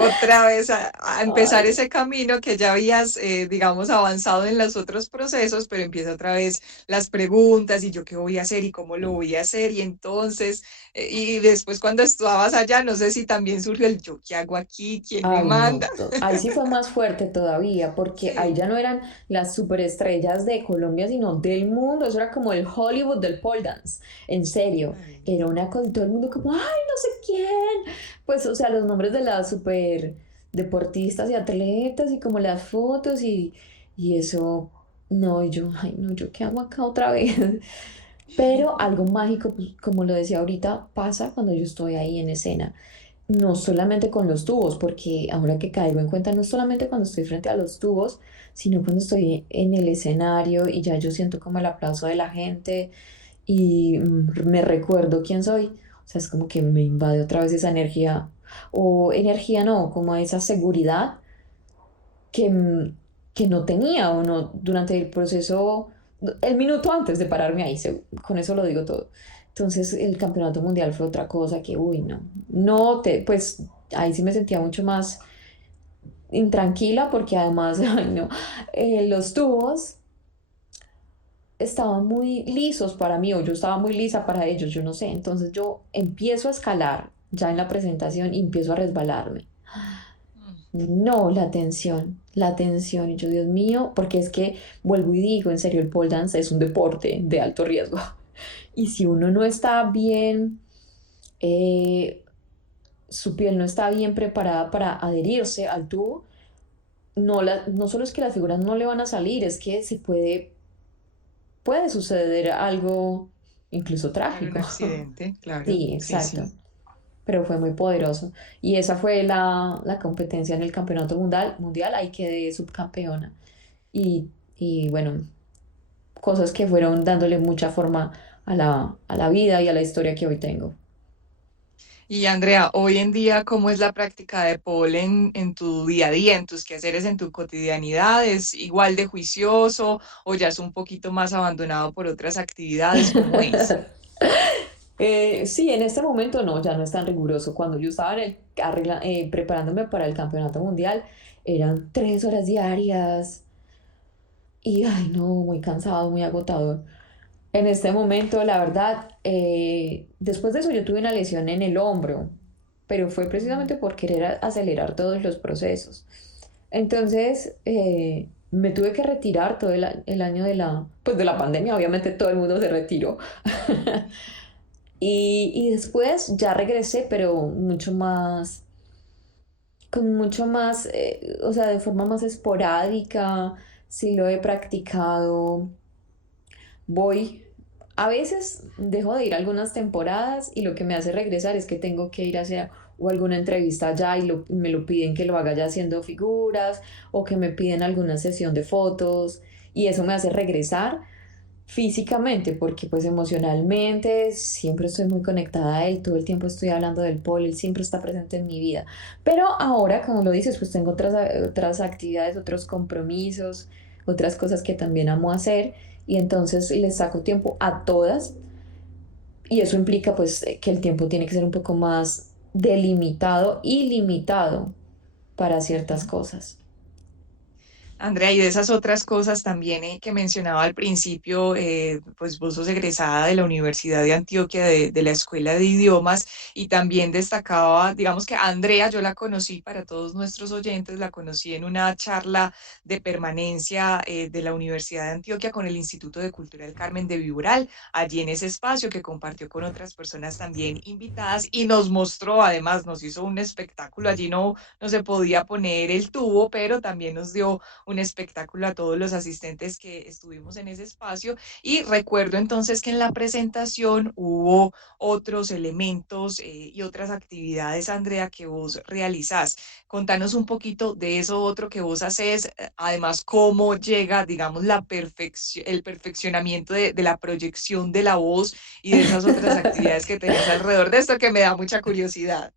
Otra vez a empezar Ay, ese camino que ya habías, digamos, avanzado en los otros procesos, pero empieza otra vez las preguntas y yo qué voy a hacer y cómo lo voy a hacer. Y entonces, y después cuando estabas allá, no sé si también surgió el yo qué hago aquí, quién me ay, manda. no, ahí sí fue más fuerte todavía, porque ahí Sí. ya no eran las superestrellas de Colombia, sino del mundo, eso era como el Hollywood del pole dance, en serio, Ay, era una cosa, y todo el mundo como, ay, no sé quién, pues, o sea, los nombres de las super deportistas y atletas, y como las fotos, y eso, no, y yo, ay, no, yo qué hago acá otra vez, pero algo mágico, pues, como lo decía ahorita, pasa cuando yo estoy ahí en escena no solamente con los tubos, porque ahora que caigo en cuenta, no solamente cuando estoy frente a los tubos, sino cuando estoy en el escenario y ya yo siento como el aplauso de la gente y me recuerdo quién soy. O sea, es como que me invade otra vez esa energía, o energía no, como esa seguridad que, que no tenía o no durante el proceso, el minuto antes de pararme ahí, con eso lo digo todo. Entonces el campeonato mundial fue otra cosa que, uy, no, pues ahí sí me sentía mucho más intranquila porque además, ay, no, los tubos estaban muy lisos para mí o yo estaba muy lisa para ellos, yo no sé. Entonces yo empiezo a escalar ya en la presentación y empiezo a resbalarme. No, la tensión, y yo, Dios mío, porque es que vuelvo y digo, en serio, el pole dance es un deporte de alto riesgo. Y si uno no está bien, eh, su piel no está bien preparada para adherirse al tubo, no solo es que las figuras no le van a salir, es que puede suceder algo incluso Claro, un trágico. accidente, claro. Sí, Sí, exacto. sí. Pero fue muy poderoso. Y esa fue la competencia en el campeonato mundial, ahí quedé subcampeona. Y bueno, cosas que fueron dándole mucha forma a la vida y a la historia que hoy tengo. Y Andrea, hoy en día, ¿cómo es la práctica de pole en tu día a día, en tus quehaceres, en tu cotidianidad? ¿Es igual de juicioso o ya es un poquito más abandonado por otras actividades? ¿Cómo es? Sí, en este momento no, ya no es tan riguroso. Cuando yo estaba preparándome para el campeonato mundial, eran 3 horas diarias y, ay, no, muy cansado, muy agotador. En este momento, la verdad, después de eso yo tuve una lesión en el hombro, pero fue Mm. precisamente por querer acelerar todos los procesos. Entonces, me tuve que retirar todo el año pues de la pandemia, obviamente todo el mundo se retiró. Y después ya regresé, pero mucho más, con mucho más, o sea, de forma más esporádica, sí lo he practicado. Voy, a veces dejo de ir algunas temporadas y lo que me hace regresar es que tengo que ir a hacer o alguna entrevista allá y me lo piden que lo haga ya haciendo figuras o que me piden alguna sesión de fotos y eso me hace regresar físicamente porque pues emocionalmente siempre estoy muy conectada a él, todo el tiempo estoy hablando del polo, él siempre está presente en mi vida. Pero ahora, como lo dices, pues tengo otras actividades, otros compromisos, otras cosas que también amo hacer y entonces les saco tiempo a todas y eso implica pues que el tiempo tiene que ser un poco más delimitado y limitado para ciertas Ujú. cosas. Andrea, y de esas otras cosas también que mencionaba al principio, pues vos sos egresada de la Universidad de Antioquia, de la Escuela de Idiomas, y también destacaba, digamos que Andrea, yo la conocí para todos nuestros oyentes, la conocí en una charla de permanencia de la Universidad de Antioquia con el Instituto de Cultura del Carmen de Viboral, allí en ese espacio que compartió con otras personas también invitadas y nos mostró, además, nos hizo un espectáculo, allí no se podía poner el tubo, pero también nos dio un espectáculo a todos los asistentes que estuvimos en ese espacio y recuerdo entonces que en la presentación hubo otros elementos y otras actividades, Andrea, que vos realizás. Contanos un poquito de eso otro que vos haces, además cómo llega, digamos, el perfeccionamiento de la proyección de la voz y de esas otras actividades que tenés alrededor de esto que me da mucha curiosidad.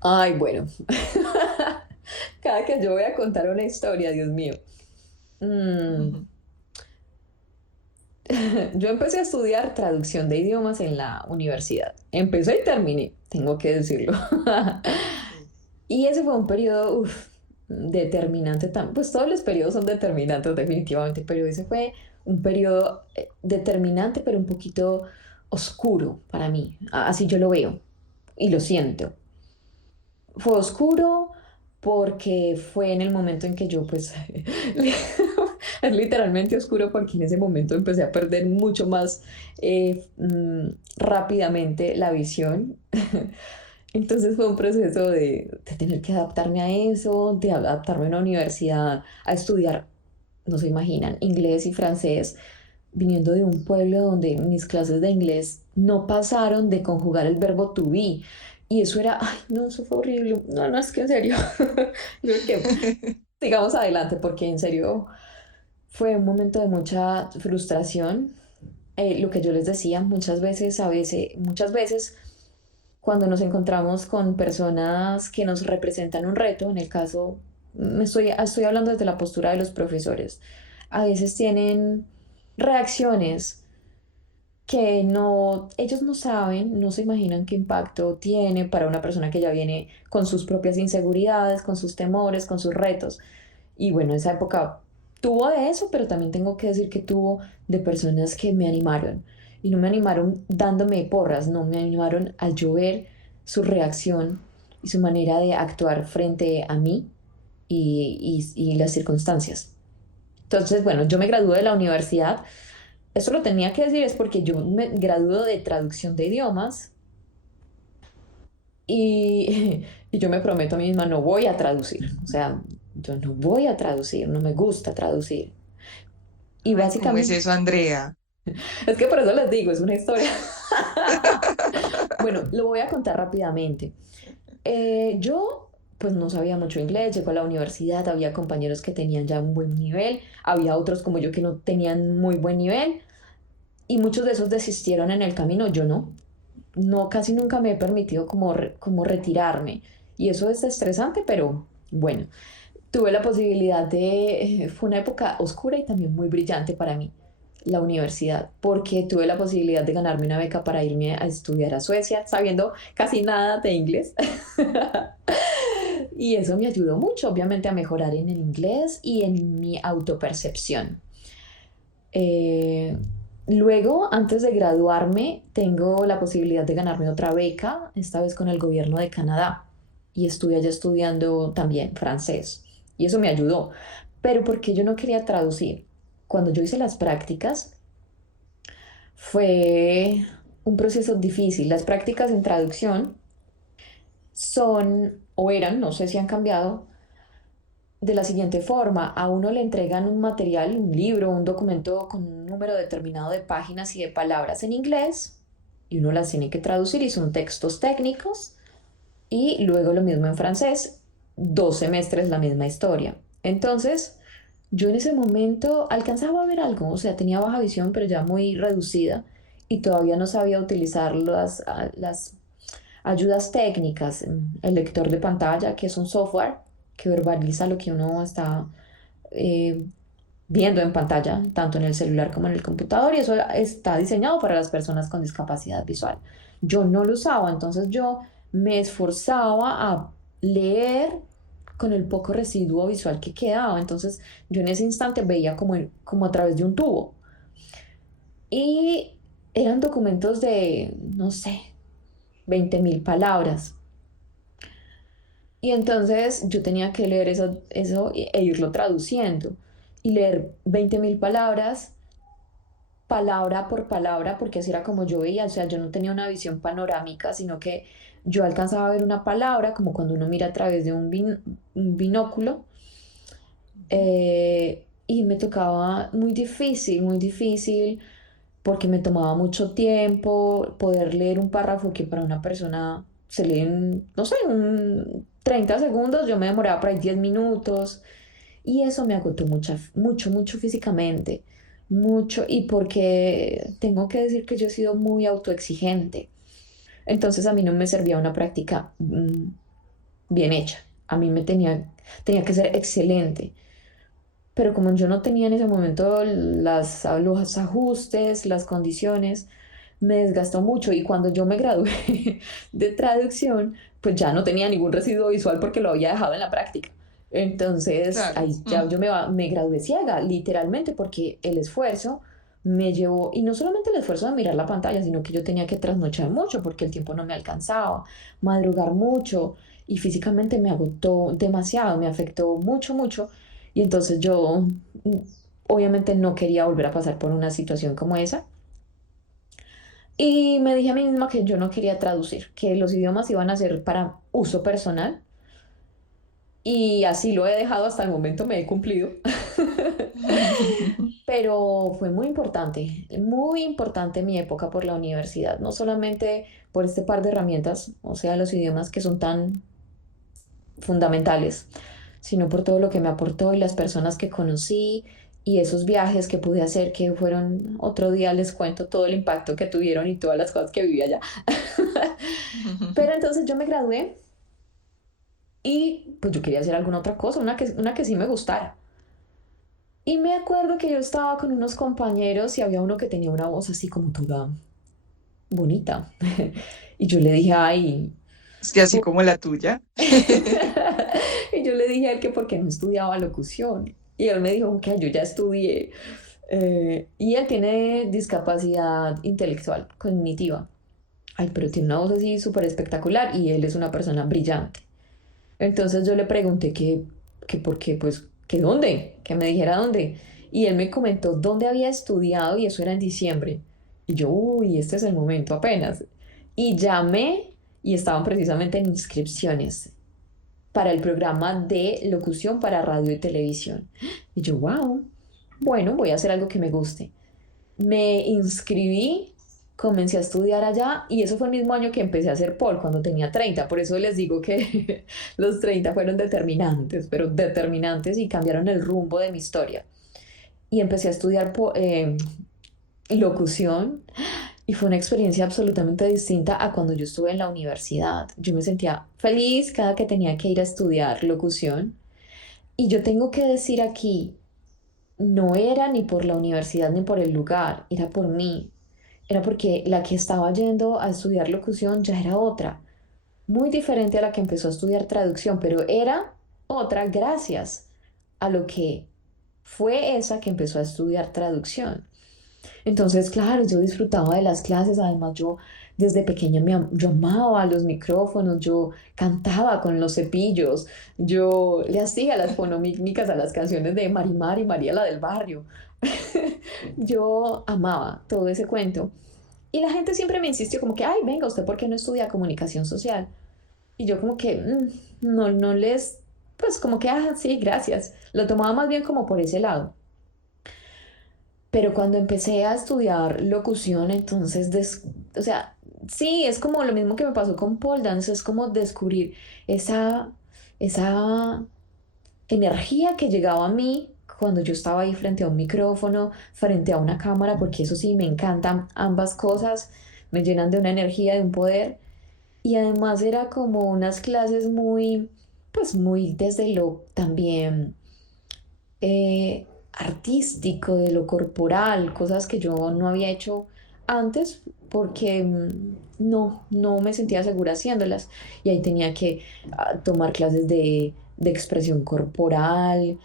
Ay, bueno. Cada que yo voy a contar una historia, Dios mío. Mm, Yo empecé a estudiar traducción de idiomas en la universidad. Empecé y terminé, tengo que decirlo. Sí. Y ese fue un periodo determinante. Pues todos los periodos son determinantes definitivamente, pero ese fue un periodo determinante, pero un poquito oscuro para mí. Así yo lo veo y lo siento. Fue oscuro porque fue en el momento en que yo pues es literalmente oscuro porque en ese momento empecé a perder mucho más rápidamente la visión. Entonces fue un proceso de tener que adaptarme a eso, de adaptarme a una universidad, a estudiar, no se imaginan, inglés y francés, viniendo de un pueblo donde mis clases de inglés no pasaron de conjugar el verbo to be. Y eso era, ay, no, eso fue horrible. No, no, es que en serio, creo que sigamos adelante porque en serio fue un momento de mucha frustración. Lo que yo les decía, muchas veces cuando nos encontramos con personas que nos representan un reto, en el caso, estoy hablando desde la postura de los profesores, a veces tienen reacciones que no, ellos no saben, no se imaginan qué impacto tiene para una persona que ya viene con sus propias inseguridades, con sus temores, con sus retos. Y bueno, esa época tuvo de eso, pero también tengo que decir que tuvo de personas que me animaron. Y no me animaron dándome porras, no, me animaron al yo ver su reacción y su manera de actuar frente a mí y las circunstancias. Entonces, bueno, yo me gradué de la universidad. Eso lo tenía que decir, es porque yo me gradué de traducción de idiomas y, y yo me prometo a mí misma, no voy a traducir. O sea, yo no voy a traducir, no me gusta traducir. Y Ay, ¿cómo es básicamente, eso, Andrea? es que por eso les digo, es una historia. Bueno, lo voy a contar rápidamente. Yo, pues no sabía mucho inglés, llego a la universidad, había compañeros que tenían ya un buen nivel, había otros como yo que no tenían muy buen nivel, y muchos de esos desistieron en el camino, yo no. No, casi nunca me he permitido como retirarme. Y eso es estresante, pero bueno, tuve la posibilidad fue una época oscura y también muy brillante para mí. la universidad, porque tuve la posibilidad de ganarme una beca para irme a estudiar a Suecia, sabiendo casi nada de inglés. Y eso me ayudó mucho, obviamente, a mejorar en el inglés y en mi autopercepción. Eh, Luego, antes de graduarme, tengo la posibilidad de ganarme otra beca, esta vez con el gobierno de Canadá. Y estuve allá estudiando también francés. Y eso me ayudó. Pero porque yo no quería traducir. Cuando yo hice las prácticas, fue un proceso difícil. Las prácticas en traducción son, o eran, no sé si han cambiado, de la siguiente forma: a uno le entregan un material, un libro, un documento con un número determinado de páginas y de palabras en inglés, y uno las tiene que traducir y son textos técnicos, y luego lo mismo en francés, 2 semestres la misma historia. Entonces, yo en ese momento alcanzaba a ver algo, o sea, tenía baja visión, pero ya muy reducida, y todavía no sabía utilizar las ayudas técnicas, el lector de pantalla, que es un software que verbaliza lo que uno está eh, viendo en pantalla, tanto en el celular como en el computador, y eso está diseñado para las personas con discapacidad visual. Yo no lo usaba, entonces yo me esforzaba a leer con el poco residuo visual que quedaba. Entonces yo en ese instante veía como a través de un tubo. Y eran documentos de, no sé, 20.000 palabras. Y entonces yo tenía que leer eso e irlo traduciendo. Y leer 20.000 palabras, palabra por palabra, porque así era como yo veía. O sea, yo no tenía una visión panorámica, sino que yo alcanzaba a ver una palabra, como cuando uno mira a través de un binóculo. Y me tocaba muy difícil, porque me tomaba mucho tiempo poder leer un párrafo que para una persona se lee en, no sé, 30 segundos, yo me demoraba por ahí 10 minutos, y eso me agotó mucho físicamente, mucho, y porque tengo que decir que yo he sido muy autoexigente. Entonces a mí no me servía una práctica bien hecha, a mí tenía que ser excelente. Pero como yo no tenía en ese momento los ajustes, las condiciones, me desgastó mucho, y cuando yo me gradué de traducción, pues ya no tenía ningún residuo visual porque lo había dejado en la práctica. Entonces Claro. ahí ya me gradué ciega, literalmente, porque el esfuerzo me llevó, y no solamente el esfuerzo de mirar la pantalla, sino que yo tenía que trasnochar mucho porque el tiempo no me alcanzaba, madrugar mucho, y físicamente me agotó demasiado, me afectó mucho. Y entonces yo obviamente no quería volver a pasar por una situación como esa. Y me dije a mí misma que yo no quería traducir, que los idiomas iban a ser para uso personal. Y así lo he dejado hasta el momento, me he cumplido. Pero fue muy importante mi época por la universidad, no solamente por este par de herramientas, o sea, los idiomas que son tan fundamentales, sino por todo lo que me aportó y las personas que conocí y esos viajes que pude hacer, que fueron, otro día les cuento todo el impacto que tuvieron y todas las cosas que viví allá. Pero entonces yo me gradué y pues yo quería hacer alguna otra cosa, una que sí me gustara. Y me acuerdo que yo estaba con unos compañeros y había uno que tenía una voz así como toda bonita. Y yo le dije, ay, Es que así como la tuya. y yo le dije a él que por qué no estudiaba locución. Y él me dijo que yo ya estudié. Y él tiene discapacidad intelectual, cognitiva. Ay, pero tiene una voz así súper espectacular y él es una persona brillante. Entonces yo le pregunté que por qué, pues, que dónde, que me dijera dónde. Y él me comentó dónde había estudiado, y eso era en diciembre. Y yo, uy, este es el momento apenas. Y llamé, y estaban precisamente en inscripciones para el programa de locución para radio y televisión. Y yo, wow, bueno, voy a hacer algo que me guste. Me inscribí, comencé a estudiar allá, y eso fue el mismo año que empecé a hacer pole, cuando tenía 30. Por eso les digo que los 30 fueron determinantes, pero determinantes, y cambiaron el rumbo de mi historia. Y empecé a estudiar locución, y fue una experiencia absolutamente distinta a cuando yo estuve en la universidad. Yo me sentía feliz cada que tenía que ir a estudiar locución. Y yo tengo que decir aquí, no era ni por la universidad ni por el lugar, era por mí. Era porque la que estaba yendo a estudiar locución ya era otra, muy diferente a la que empezó a estudiar traducción, pero era otra gracias a lo que fue esa que empezó a estudiar traducción. Entonces, claro, yo disfrutaba de las clases, además yo desde pequeña yo amaba los micrófonos, yo cantaba con los cepillos, yo le hacía las fonomímicas a las canciones de Marimar y María la del barrio. Yo amaba todo ese cuento. Y la gente siempre me insistió como que, ay, venga, ¿usted por qué no estudia comunicación social? Y yo como que no les, pues como que, ah, sí, gracias. Lo tomaba más bien como por ese lado. Pero cuando empecé a estudiar locución, entonces, o sea, sí, es como lo mismo que me pasó con pole dance, es como descubrir esa energía que llegaba a mí cuando yo estaba ahí frente a un micrófono, frente a una cámara, porque eso sí, me encantan ambas cosas, me llenan de una energía, de un poder. Y además era como unas clases muy, pues muy desde lo también artístico, de lo corporal, cosas que yo no había hecho antes porque no me sentía segura haciéndolas. Y ahí tenía que tomar clases de expresión corporal.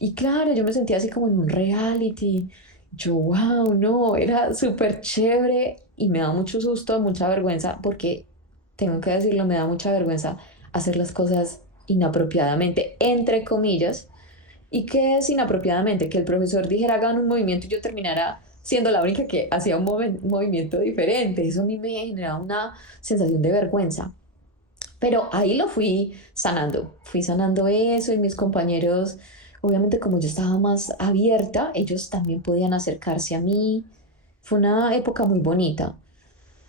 Y claro, yo me sentía así como en un reality. Yo, wow, no, era súper chévere y me da mucho susto, mucha vergüenza, porque tengo que decirlo, me da mucha vergüenza hacer las cosas inapropiadamente, entre comillas. ¿Y qué es inapropiadamente? Que el profesor dijera hagan un movimiento y yo terminara siendo la única que hacía un movimiento diferente. Eso a mí me generaba una sensación de vergüenza. Pero ahí lo fui sanando eso y mis compañeros, obviamente como yo estaba más abierta, ellos también podían acercarse a mí. Fue una época muy bonita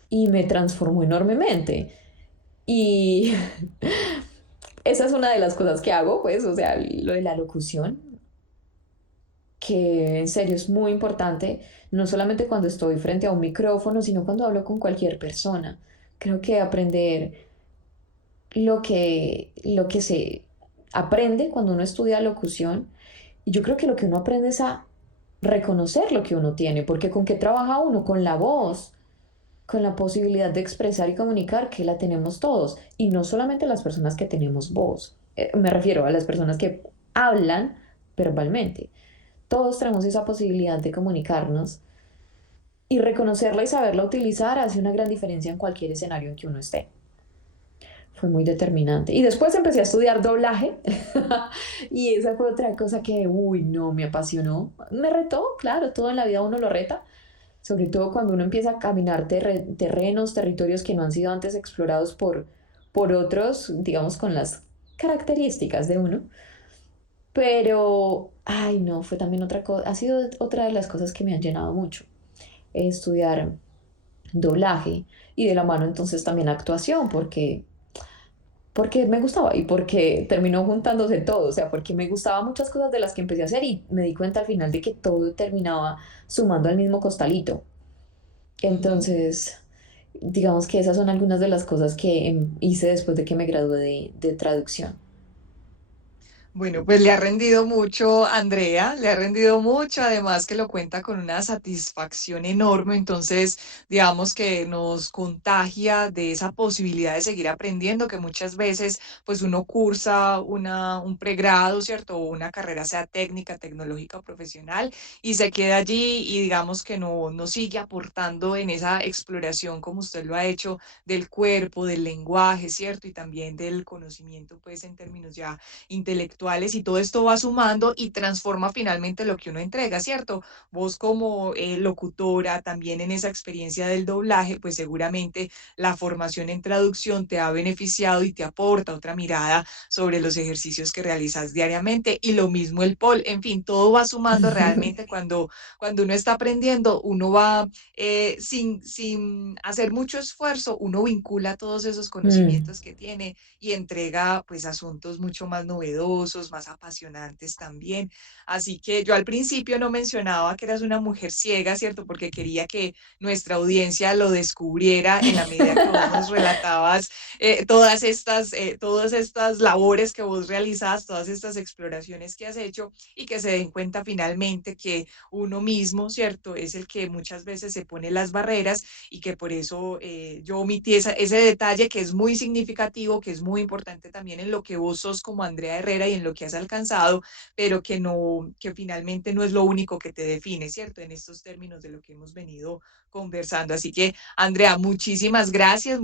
y me transformó enormemente. Y esa es una de las cosas que hago, pues, o sea, lo de la locución, que en serio es muy importante, no solamente cuando estoy frente a un micrófono, sino cuando hablo con cualquier persona. Creo que aprender lo que se aprende cuando uno estudia locución, y yo creo que lo que uno aprende es a reconocer lo que uno tiene, porque con qué trabaja uno, con la voz, con la posibilidad de expresar y comunicar, que la tenemos todos, y no solamente las personas que tenemos voz. Me refiero a las personas que hablan verbalmente. Todos tenemos esa posibilidad de comunicarnos y reconocerla y saberla utilizar hace una gran diferencia en cualquier escenario en que uno esté. Fue muy determinante. Y después empecé a estudiar doblaje y esa fue otra cosa que, uy, no, me apasionó. Me retó, claro, todo en la vida uno lo reta, sobre todo cuando uno empieza a caminar terrenos, territorios que no han sido antes explorados por otros, digamos, con las características de uno. Pero, ay, no, fue también otra cosa, ha sido otra de las cosas que me han llenado mucho, estudiar doblaje y de la mano entonces también actuación, porque me gustaba y porque terminó juntándose todo, o sea, porque me gustaba muchas cosas de las que empecé a hacer y me di cuenta al final de que todo terminaba sumando al mismo costalito. Ujú. Entonces, digamos que esas son algunas de las cosas que hice después de que me gradué de traducción. Bueno, pues le ha rendido mucho, Andrea, le ha rendido mucho, además que lo cuenta con una satisfacción enorme, entonces digamos que nos contagia de esa posibilidad de seguir aprendiendo, que muchas veces pues uno cursa un pregrado, ¿cierto? O una carrera sea técnica, tecnológica o profesional y se queda allí y digamos que no sigue aportando en esa exploración como usted lo ha hecho del cuerpo, del lenguaje, ¿cierto? Y también del conocimiento pues en términos ya intelectuales y todo esto va sumando y transforma finalmente lo que uno entrega, ¿cierto? Vos como locutora, también en esa experiencia del doblaje, pues seguramente la formación en traducción te ha beneficiado y te aporta otra mirada sobre los ejercicios que realizas diariamente y lo mismo el POL, en fin, todo va sumando realmente cuando uno está aprendiendo, uno va sin hacer mucho esfuerzo, uno vincula todos esos Mm, conocimientos que tiene y entrega pues asuntos mucho más novedosos poderosos, más apasionantes también. Así que yo al principio no mencionaba que eras una mujer ciega, ¿cierto? Porque quería que nuestra audiencia lo descubriera en la medida que vos nos relatabas todas estas labores que vos realizás, todas estas exploraciones que has hecho y que se den cuenta finalmente que uno mismo, ¿cierto? Es el que muchas veces se pone las barreras y que por eso yo omití ese detalle que es muy significativo, que es muy importante también en lo que vos sos como Andrea Herrera y en lo que has alcanzado, pero que no, que finalmente no es lo único que te define, ¿cierto? En estos términos de lo que hemos venido conversando. Así que, Andrea, muchísimas gracias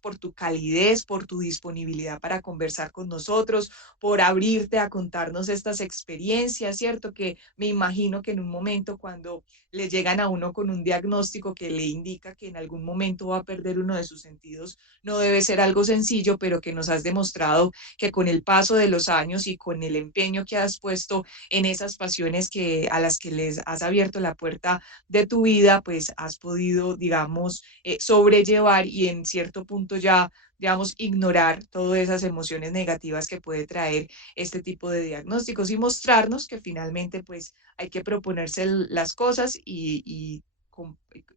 por tu calidez, por tu disponibilidad para conversar con nosotros, por abrirte a contarnos estas experiencias, ¿cierto? Que me imagino que en un momento cuando le llegan a uno con un diagnóstico que le indica que en algún momento va a perder uno de sus sentidos, no debe ser algo sencillo, pero que nos has demostrado que con el paso de los años y con el empeño que has puesto en esas pasiones a las que les has abierto la puerta de tu vida, pues has podido, digamos, sobrellevar y en cierto punto ya, digamos, ignorar todas esas emociones negativas que puede traer este tipo de diagnósticos y mostrarnos que finalmente, pues, hay que proponerse las cosas y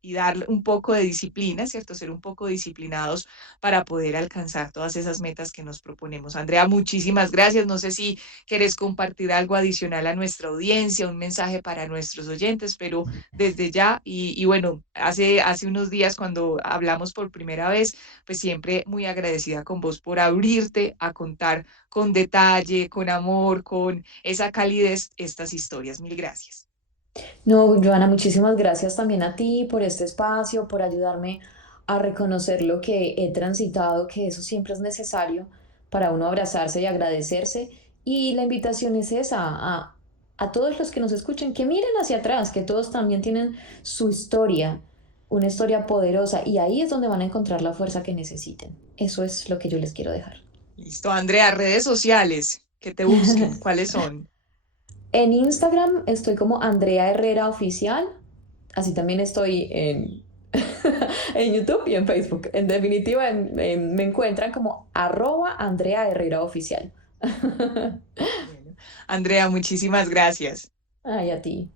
darle un poco de disciplina, ¿cierto? Ser un poco disciplinados para poder alcanzar todas esas metas que nos proponemos. Andrea, muchísimas gracias. No sé si quieres compartir algo adicional a nuestra audiencia, un mensaje para nuestros oyentes, pero desde ya, y bueno, hace unos días cuando hablamos por primera vez, pues siempre muy agradecida con vos por abrirte a contar con detalle, con amor, con esa calidez estas historias. Mil gracias. No, Joana, muchísimas gracias también a ti por este espacio, por ayudarme a reconocer lo que he transitado, que eso siempre es necesario para uno abrazarse y agradecerse. Y la invitación es esa, a todos los que nos escuchen, que miren hacia atrás, que todos también tienen su historia, una historia poderosa, y ahí es donde van a encontrar la fuerza que necesiten. Eso es lo que yo les quiero dejar. Listo, Andrea, redes sociales, que te busquen, ¿cuáles son? En Instagram estoy como Andrea Herrera Oficial, así también estoy en YouTube y en Facebook. En definitiva, me encuentran como @Andrea Herrera Oficial. Bueno, Andrea, muchísimas gracias. Ay, a ti.